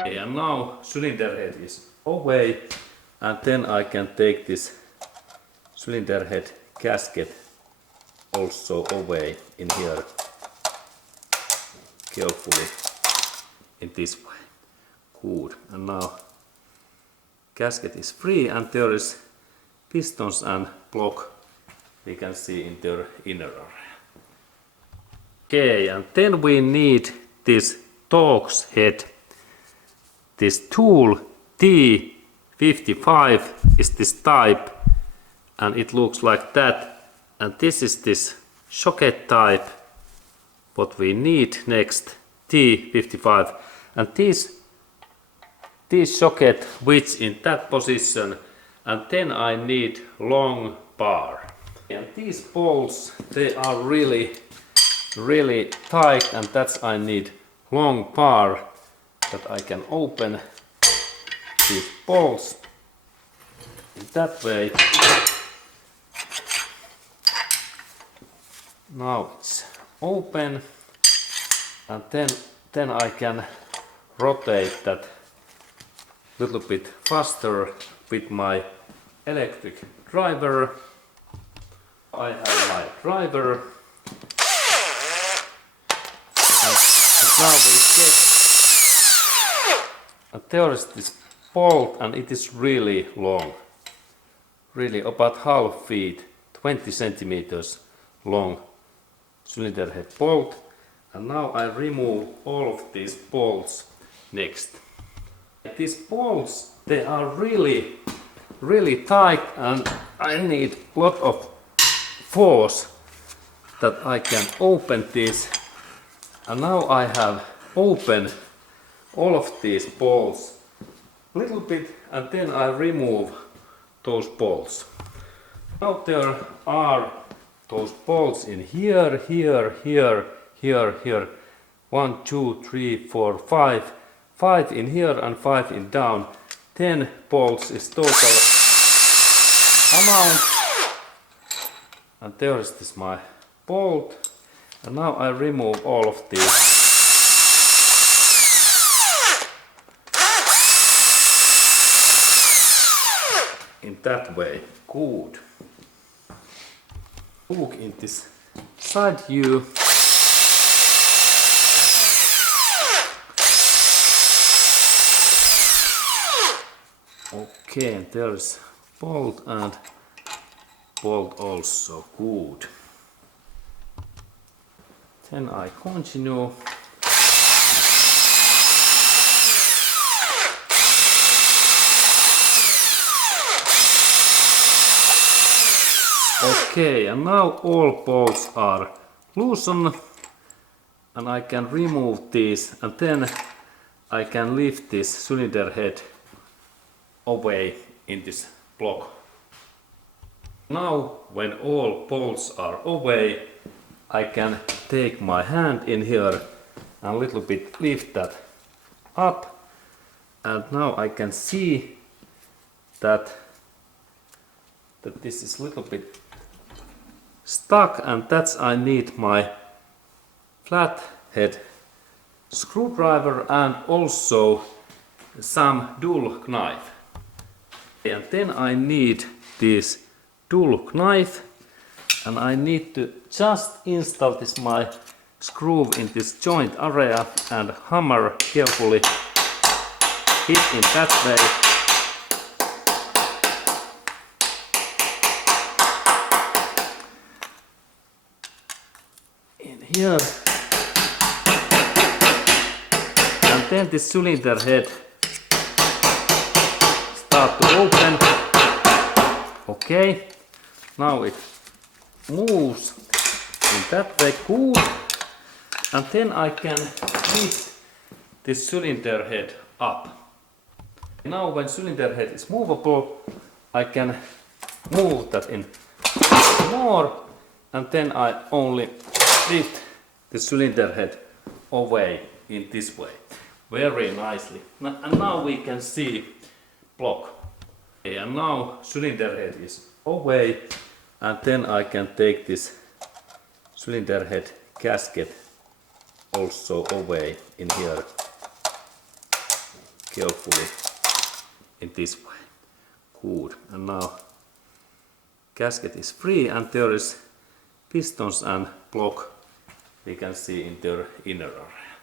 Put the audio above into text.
Okay, and now cylinder head is away, and then I can take this cylinder head gasket also away in here carefully in this way. Good. And now gasket is free, and there is pistons and block we can see in their inner area. Okay, and then we need this Torx head. This tool T55 is this type, and it looks like that. And this is this socket type what we need next, T55. And this socket which in that position, and then I need long bar. And these bolts, they are really tight, and that's I need long bar that I can open these bolts in that way. Now it's open, and then I can rotate that little bit faster with my electric driver. I have my driver, and now we check, and there is this bolt, and it is really long, really about half feet, 20 centimeters long cylinder head bolt. And now I remove all of these bolts next. These bolts, they are really tight, and I need a lot of force that I can open this. And now I have opened all of these bolts a little bit, and then I remove those bolts. Now there are those bolts in here, here, here, here, here. 1, 2, 3, 4, 5. 5 in here and 5 in down. 10 bolts is total amount. And there is this my bolt. And now I remove all of these. In that way. Good. Look in this side view. Okay, there is bolt and bolt also. Good. Then I continue. Okay, and now all bolts are loosened, and I can remove these, and then I can lift this cylinder head away in this block. Now when all bolts are away, I can take my hand in here and a little bit lift that up, and now I can see that this is a little bit stuck, and that's I need my flat head screwdriver and also some dull knife. And then I need this dull knife, and I need to just install this my screw in this joint area and hammer carefully, hit in that way. In here, and then the cylinder head start to open. Okay, now it moves in that way. Good. And then I can lift this cylinder head up. Now when cylinder head is movable, I can move that in more, and then I only lift the cylinder head away in this way. Very nicely. And now we can see block. Okay, and now cylinder head is away, and then I can take this cylinder head gasket also away in here carefully in this way. Good. And now gasket is free and there is pistons and block we can see in their inner area.